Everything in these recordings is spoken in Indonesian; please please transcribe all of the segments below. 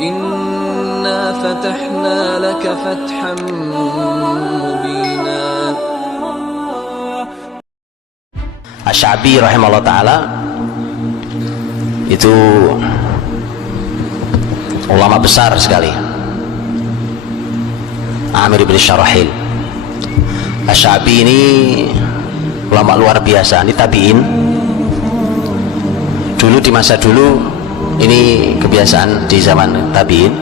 إنا فتحنا لك فتحا مبينا. Asy-Sya'bi rahimahullah ta'ala itu ulama besar sekali, Amir bin Syarahil. Asy-Sya'bi ini ulama luar biasa, ini tabi'in. Dulu di masa dulu ini kebiasaan di zaman tabi'in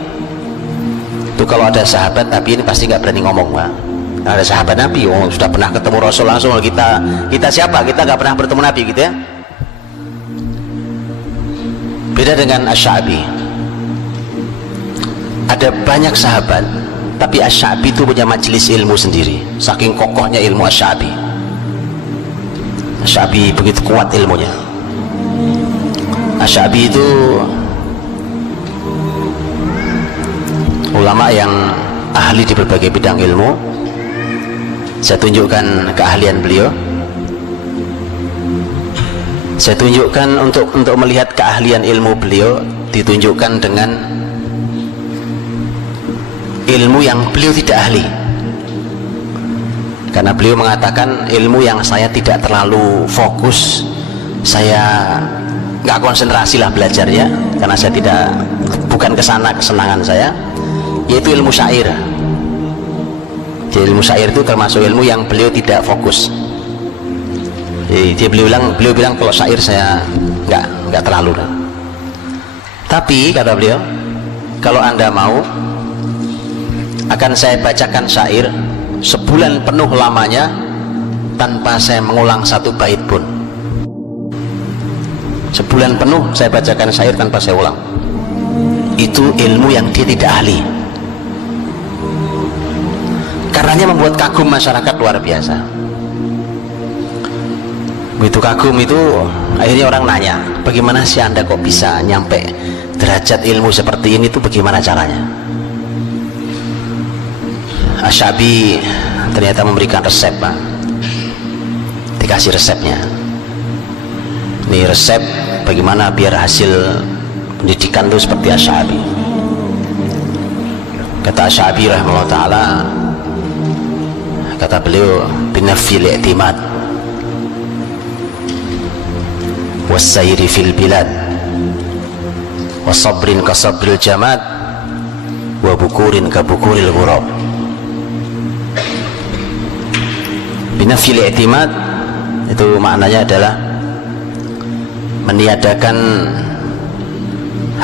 itu kalau ada sahabat tabi'in pasti nggak berani ngomong, Pak. Ada sahabat Nabi, oh, sudah pernah ketemu Rasul langsung, kita siapa? Kita nggak pernah bertemu Nabi gitu ya. Beda dengan Asy-Sya'bi. Ada banyak sahabat, tapi Asy-Sya'bi itu punya majelis ilmu sendiri. Saking kokohnya ilmu Asy-Sya'bi. Asy-Sya'bi begitu kuat ilmunya. Asy-Sya'bi itu ulama yang ahli di berbagai bidang ilmu. Saya tunjukkan keahlian beliau. Saya tunjukkan untuk melihat keahlian ilmu beliau, ditunjukkan dengan ilmu yang beliau tidak ahli. Karena beliau mengatakan ilmu yang saya tidak terlalu fokus, saya nggak konsentrasi lah belajarnya, karena saya bukan kesana kesenangan saya, yaitu ilmu syair. Jadi ilmu syair itu termasuk ilmu yang beliau tidak fokus. Jadi beliau bilang kalau syair saya nggak terlalu. Tapi kata beliau, kalau Anda mau, akan saya bacakan syair sebulan penuh lamanya tanpa saya mengulang satu bait pun. Sebulan penuh saya bacakan syair tanpa saya ulang. Itu ilmu yang dia tidak ahli. Karenanya membuat kagum masyarakat luar biasa. Begitu kagum itu, akhirnya orang nanya, bagaimana sih Anda kok bisa nyampe derajat ilmu seperti ini, tuh bagaimana caranya? Asy-Sya'bi ternyata memberikan resep, Pak. Dikasih resepnya. Ini resep bagaimana biar hasil pendidikan itu seperti Asy-Sya'bi. Kata Asy-Sya'bi rahimahullah ta'ala, kata beliau, binafil i'timad wassayri fil bilad wasabrin kasabril jamad wabukurin kabukuril ghurab. Binafil i'timad itu maknanya adalah meniadakan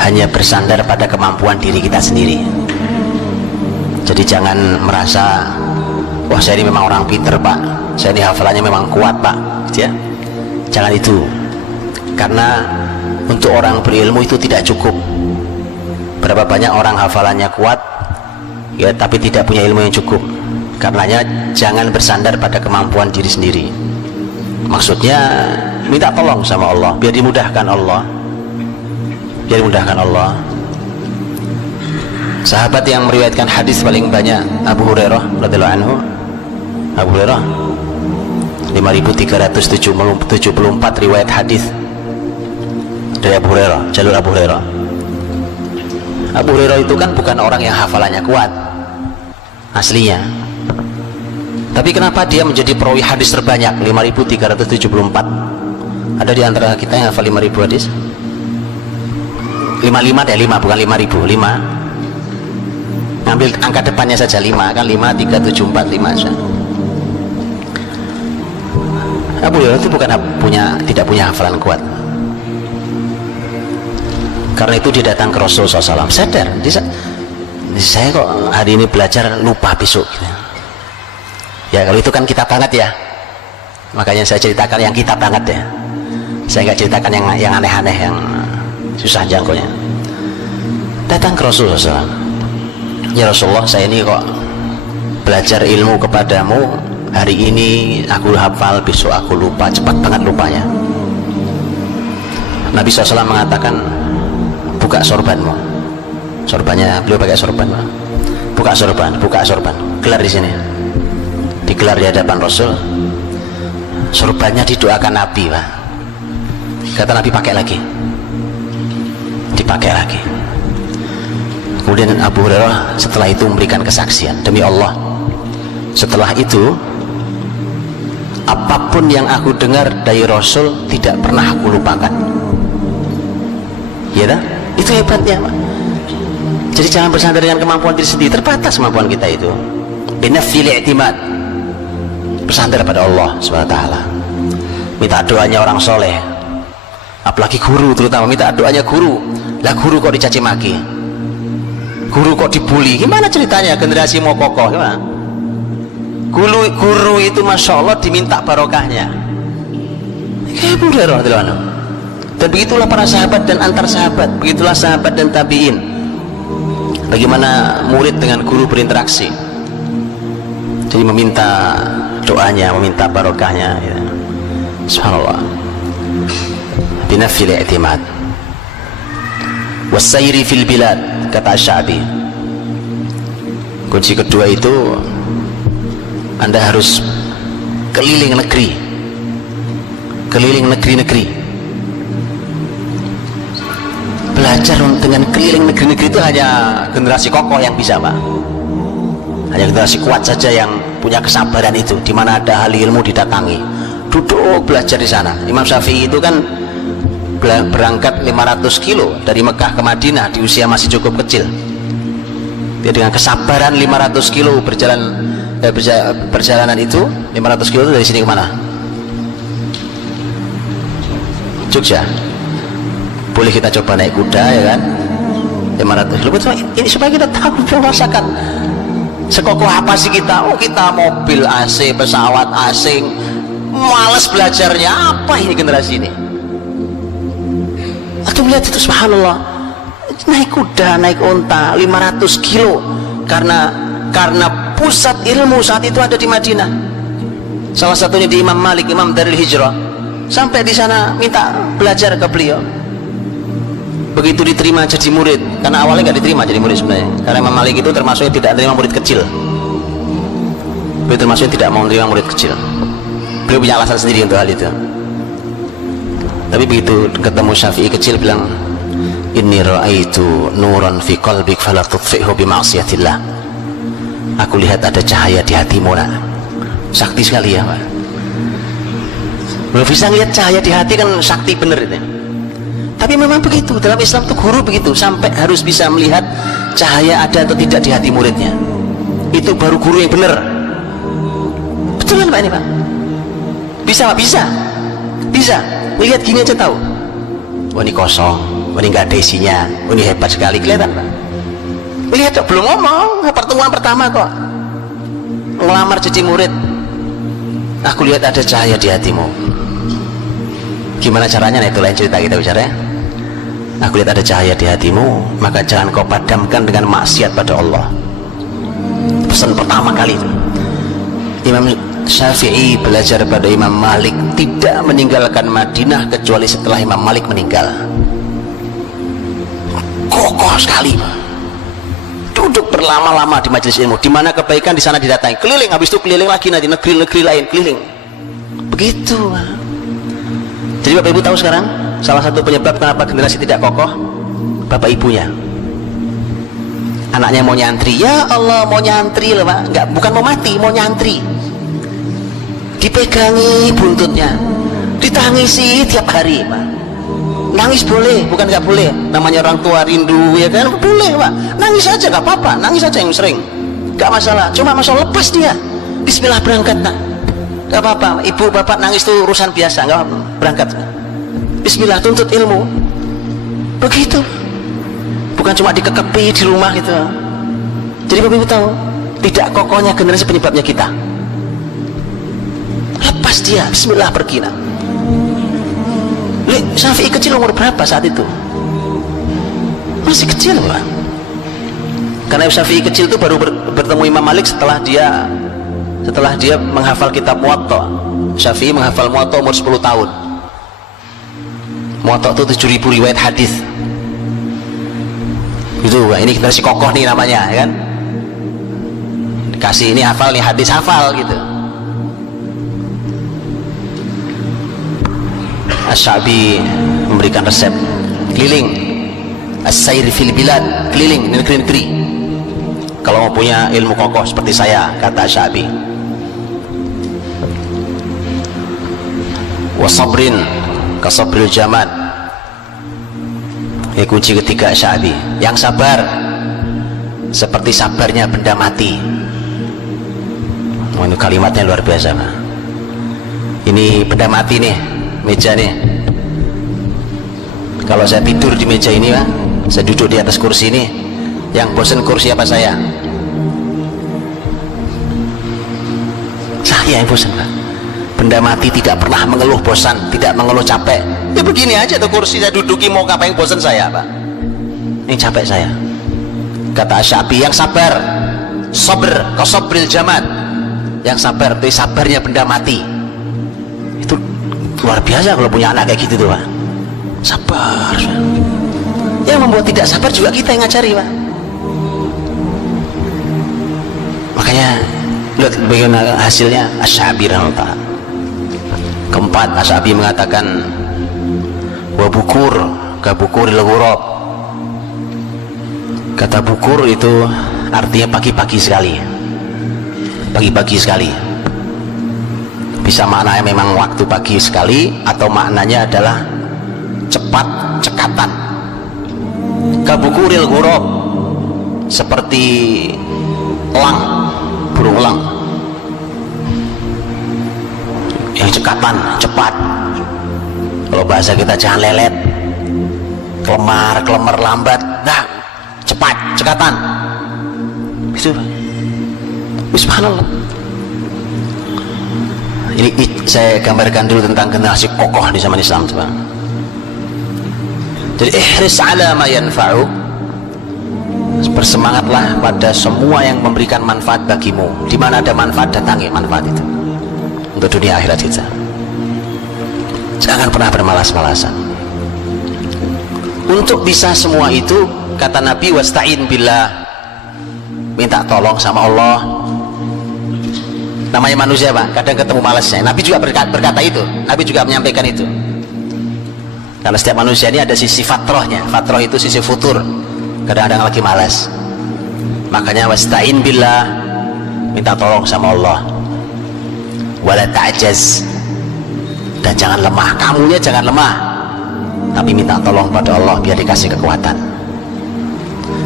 hanya bersandar pada kemampuan diri kita sendiri. Jadi jangan merasa, wah saya ini memang orang pinter, Pak, saya ini hafalannya memang kuat, Pak, gitu ya. Jangan itu, karena untuk orang berilmu itu tidak cukup. Berapa banyak orang hafalannya kuat ya, tapi tidak punya ilmu yang cukup. Karenanya jangan bersandar pada kemampuan diri sendiri. Maksudnya minta tolong sama Allah, biar dimudahkan Allah, biar dimudahkan Allah. Sahabat yang meriwayatkan hadis paling banyak Abu Hurairah radhiyallahu anhu. Abu Hurairah 5374 riwayat hadis dari Abu Hurairah, jalur Abu Hurairah. Abu Hurairah itu kan bukan orang yang hafalannya kuat aslinya, tapi kenapa dia menjadi perawi hadis terbanyak 5374? Ada di antara kita yang hafal 5000 hadis? 55 deh, 5 bukan 5000, 5. Ambil angka depannya saja 5, kan 5, 3, 7, 4, 5 saja. Abu Hurairah itu tidak punya hafalan kuat. Karena itu dia datang ke Rasul SAW, sadar, saya kok hari ini belajar lupa besok. Ya kalau itu kan kita banget ya, makanya saya ceritakan yang kita banget ya. Saya nggak ceritakan yang aneh-aneh, yang susah jangkaunya. Datang ke Rasul SAW, ya Rasulullah, saya ini kok belajar ilmu kepadamu, hari ini aku hafal, besok aku lupa, cepat banget lupanya. Nabi SAW mengatakan, buka sorbanmu. Sorbannya beliau pakai sorban, Pak. Buka sorban, gelar di sini, digelar di hadapan Rasul. Sorbannya didoakan Nabi, Pak. Kata Nabi, pakai lagi, dipakai lagi. Kemudian Abu Hurairah setelah itu memberikan kesaksian, demi Allah, setelah itu apapun yang aku dengar dari Rasul tidak pernah aku lupakan. Ya dah? Itu hebatnya, Pak. Jadi jangan bersandar dengan kemampuan diri sendiri, terbatas kemampuan kita itu. Binafil i'timad, bersandar pada Allah SWT. Minta doanya orang soleh, apalagi guru, terutama minta doanya guru. Lah guru kok dicaci maki, guru kok dibully, gimana ceritanya generasi mau kokoh? Gimana? Guru itu masya Allah diminta barokahnya. Dan begitulah para sahabat dan antar sahabat, begitulah sahabat dan tabiin. Bagaimana murid dengan guru berinteraksi, jadi meminta doanya, meminta barokahnya, ya. Subhanallah. Binafil i'timad wasayri fil bilad, kata Syabi. Kunci kedua itu Anda harus keliling negeri, keliling negeri-negeri. Belajar dengan keliling negeri-negeri itu hanya generasi kokoh yang bisa, Pak. Hanya generasi kuat saja yang punya kesabaran itu. Di mana ada ahli ilmu didatangi, duduk belajar di sana. Imam Syafi'i itu kan berangkat 500 kilo dari Mekah ke Madinah di usia masih cukup kecil. Dia dengan kesabaran 500 kilo perjalanan itu. 500 kilo itu dari sini kemana? Jogja. Boleh kita coba naik kuda, ya kan? 500 kilo. Ini supaya kita tahu, merasakan sekokoh apa sih kita. Oh, kita mobil AC, pesawat asing, malas belajarnya. Apa ini generasi ini? Atau melihat itu, subhanallah, naik kuda, naik unta 500 kilo karena pusat ilmu saat itu ada di Madinah. Salah satunya di Imam Malik, Imam Darul Hijrah. Sampai di sana minta belajar ke beliau. Begitu diterima jadi murid, karena awalnya nggak diterima jadi murid sebenarnya, karena Imam Malik itu termasuk yang tidak menerima murid kecil. Beliau termasuk yang tidak mau menerima murid kecil. Beliau punya alasan sendiri untuk hal itu. Tapi begitu ketemu Syafi'i kecil, bilang, inni ra'aitu nuran fi qalbik fala tudfi'hu bi ma'siyatillah. Aku lihat ada cahaya di hatimu, nak. Sakti sekali ya, Pak. Belum bisa lihat cahaya di hati kan sakti bener itu. Tapi memang begitu, dalam Islam itu guru begitu, sampai harus bisa melihat cahaya ada atau tidak di hati muridnya. Itu baru guru yang benar. Betul kan, Pak, ini, Pak? Bisa, Pak? Bisa lihat gini aja tahu, oh ini kosong, oh ini nggak ada isinya, oh ini hebat sekali, kelihatan, Pak. Lihat, belum ngomong, pertemuan pertama kok ngelamar jadi murid. Aku lihat ada cahaya di hatimu. Gimana caranya? Nah, itu lain cerita kita bicara ya. Aku lihat ada cahaya di hatimu, maka jangan kau padamkan dengan maksiat pada Allah. Pesan pertama kali itu. Imam Syafi'i belajar pada Imam Malik, tidak meninggalkan Madinah kecuali setelah Imam Malik meninggal. Kokoh sekali, duduk berlama-lama di majelis ilmu, di mana kebaikan di sana didatangi, keliling, habis itu keliling lagi nanti negeri-negeri lain, keliling. Begitu. Jadi Bapak Ibu tahu sekarang salah satu penyebab kenapa generasi tidak kokoh, bapak ibunya. Anaknya mau nyantri, ya Allah, mau nyantri loh, Pak. Enggak, bukan mau mati, mau nyantri. Dipegangi buntutnya, ditangisi tiap hari, Pak. Nangis boleh, bukan nggak boleh. Namanya orang tua rindu, ya kan? Boleh, Pak. Nangis aja nggak apa-apa, nangis aja yang sering, nggak masalah. Cuma masalah lepas dia. Bismillah, berangkat, nak. Nggak apa-apa. Ibu bapak nangis itu urusan biasa, nggak apa-apa. Berangkat. Bismillah, tuntut ilmu. Begitu. Bukan cuma dikekepi di rumah gitu. Jadi Bapak Ibu tahu, tidak kokohnya generasi penyebabnya kita. Lepas dia, bismillah, pergi, nak. Syafi'i kecil umur berapa saat itu? Masih kecil, Pak. Karena Syafi'i kecil itu baru bertemu Imam Malik setelah dia menghafal kitab Muwatta. Syafi'i menghafal Muwatta umur 10 tahun. Muwatta itu 7.000 riwayat hadis. Gitu, ini generasi kokoh nih namanya, ya kan? Dikasih ini hafal nih, hadis hafal gitu. Asy-Sya'bi memberikan resep, keliling as-sair fil bilad, keliling negeri-negeri kalau mau punya ilmu kokoh seperti saya, kata Syabi. Wa sabrin ka sabril jamad, ini kunci ketiga Syabi, yang sabar seperti sabarnya benda mati. Ini kalimatnya luar biasa, Pak. Ini benda mati nih, meja nih. Kalau saya tidur di meja ini, Pak, saya duduk di atas kursi ini, yang bosan kursi apa saya? Saya yang bosan, Pak. Benda mati tidak pernah mengeluh bosan, tidak mengeluh capek. Ya begini aja tuh kursi saya duduki, mau apa yang bosan saya, Pak? Yang capek saya. Kata Syabi, yang sabar, sabr kasabril jamad, yang sabar itu sabarnya benda mati. Itu luar biasa kalau punya anak kayak gitu tuh, Pak. Sabar. Yang membuat tidak sabar juga kita yang ngajari, Pak. Makanya lihat bagaimana hasilnya Asy-Syabi rahimahullah. Keempat, Asy-Syabi mengatakan wa bukur ka bukuril ghurab. Kata bukur itu artinya pagi-pagi sekali, pagi-pagi sekali. Bisa maknanya memang waktu pagi sekali, atau maknanya adalah cepat cekatan. Kabukuril ghurab, seperti elang, burung elang yang cekatan, cepat. Kalau bahasa kita jangan lelet, kelemar lambat, nah cepat, cekatan. Itu subhanallah. Ini saya gambarkan dulu tentang generasi kokoh di zaman Islam, coba. Jadi ihris ala ma yanfa'u, bersemangatlah pada semua yang memberikan manfaat bagimu. Di mana ada manfaat, datangi manfaat itu untuk dunia akhirat kita. Jangan pernah bermalas-malasan. Untuk bisa semua itu, kata Nabi, wasta'in billah, minta tolong sama Allah. Namanya manusia, Pak, kadang ketemu malasnya. Nabi juga berkata itu, Nabi juga menyampaikan itu. Karena setiap manusia ini ada sisi fatrohnya. Fatroh itu sisi futur, kadang-kadang lagi malas. Makanya wasta'in billah, minta tolong sama Allah. Wala ta'jaz, dan jangan lemah. Kamunya jangan lemah, tapi minta tolong pada Allah biar dikasih kekuatan.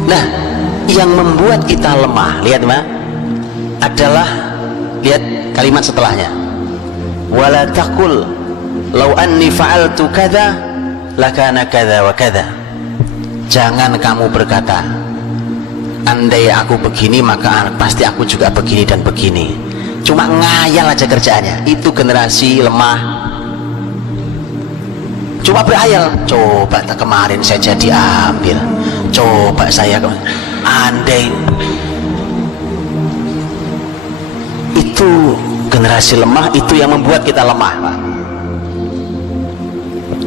Nah, yang membuat kita lemah, lihat, Pak, adalah, lihat kalimat setelahnya, wala taqul law anni fa'altu kadza lakana kadza wa kadza. Jangan kamu berkata, andai aku begini maka pasti aku juga begini dan begini. Cuma ngayal aja kerjaannya. Itu generasi lemah. Cuma berhayal, coba tak kemarin saya jadi ambil, coba saya andai. Itu generasi lemah, itu yang membuat kita lemah, Pak.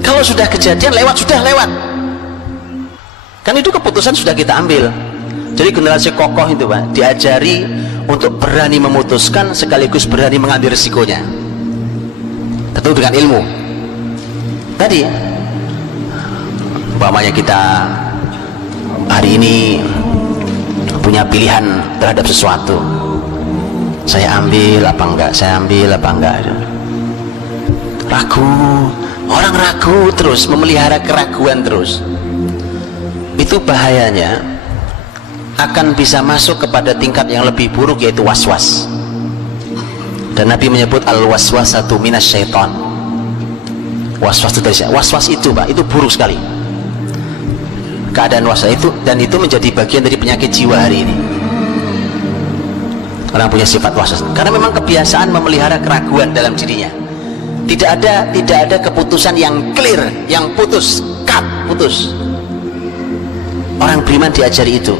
Kalau sudah kejadian lewat, sudah lewat, kan itu keputusan sudah kita ambil. Jadi generasi kokoh itu, Pak, diajari untuk berani memutuskan sekaligus berani mengambil resikonya, tentu dengan ilmu. Tadi umpamanya kita hari ini punya pilihan terhadap sesuatu, saya ambil apa enggak, saya ambil apa enggak, ragu. Orang ragu terus, memelihara keraguan terus, itu bahayanya akan bisa masuk kepada tingkat yang lebih buruk, yaitu waswas. Dan Nabi menyebut al-waswasatu minas syaitan. Waswas itu dari syaitan. Waswas itu, Pak, itu buruk sekali keadaan waswas itu, dan itu menjadi bagian dari penyakit jiwa hari ini. Orang punya sifat waswas karena memang kebiasaan memelihara keraguan dalam dirinya. Tidak ada keputusan yang clear, yang putus, putus. Orang beriman diajari itu.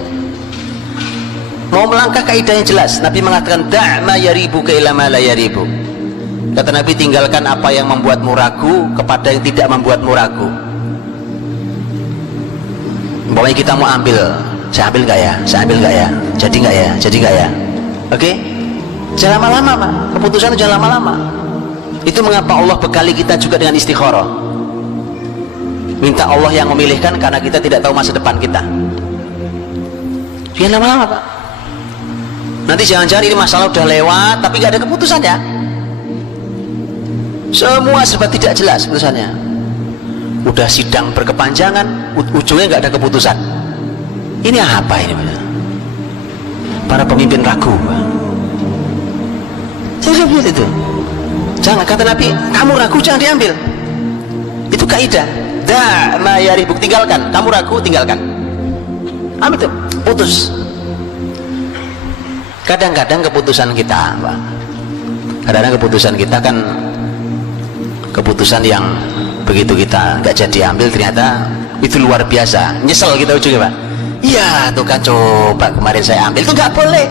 Mau melangkah kaidahnya jelas. Nabi mengatakan da'ma yaribuka ila ma la yaribu. Kata Nabi, tinggalkan apa yang membuatmu ragu kepada yang tidak membuatmu ragu. Umpamanya kita mau ambil, saya ambil nggak ya? Saya ambil nggak ya? Jadi nggak ya? Jadi nggak ya? Oke? Jangan lama-lama, Pak. Keputusan itu jangan lama-lama. Itu mengapa Allah bekali kita juga dengan istikharah. minta Allah yang memilihkan karena kita tidak tahu masa depan kita. Biar lama-lama Pak, nanti jangan-jangan ini masalah udah lewat tapi gak ada keputusan ya, semua serba tidak jelas keputusannya. Udah sidang berkepanjangan, ujungnya gak ada keputusan. Ini apa ini Pak? Para pemimpin ragu Pak. Saya lihat itu, jangan, kata Nabi, kamu ragu jangan diambil, itu kaidah. Dah ma yaribuk, tinggalkan. Kamu ragu, tinggalkan, ambil itu, putus. Kadang-kadang keputusan kita Pak, kadang-kadang keputusan kita kan keputusan yang begitu kita gak jadi ambil ternyata itu luar biasa, nyesel kita ujungnya Pak. Iya tuh kan, coba kemarin saya ambil, itu gak boleh.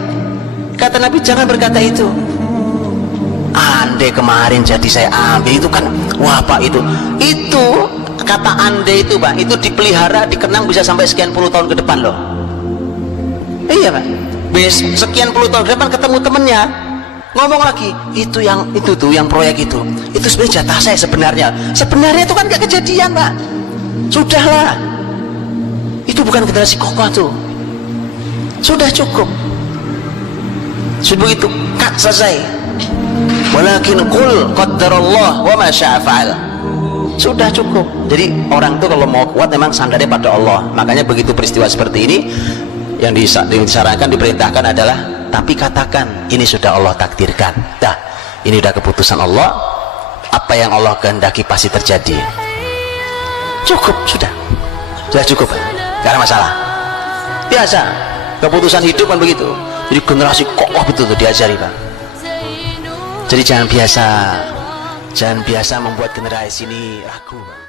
Kata Nabi jangan berkata itu. Andai kemarin jadi saya ambil, itu kan wah Pak, itu kata andai itu Pak, itu dipelihara, dikenang bisa sampai sekian puluh tahun ke depan loh. Iya Pak, sekian puluh tahun ke depan ketemu temennya ngomong lagi, itu tuh yang proyek itu sebenarnya jatah saya sebenarnya itu kan gak kejadian Pak. Sudahlah, itu bukan generasi kokoh tuh, sudah cukup, sudah begitu, cut, selesai. Walakin qul qaddarallah wa ma syaa fa'al. Sudah cukup. Jadi orang tuh kalau mau kuat memang sandarnya pada Allah. Makanya begitu peristiwa seperti ini yang disarankan, diperintahkan adalah tapi katakan ini sudah Allah takdirkan. Dah, ini udah keputusan Allah. Apa yang Allah kehendaki pasti terjadi. Cukup, sudah cukup. Gak ada masalah. Biasa keputusan hidup kan begitu. Jadi generasi kokoh betul tuh diajari Pak. Jadi jangan biasa membuat generasi ini ragu Pak.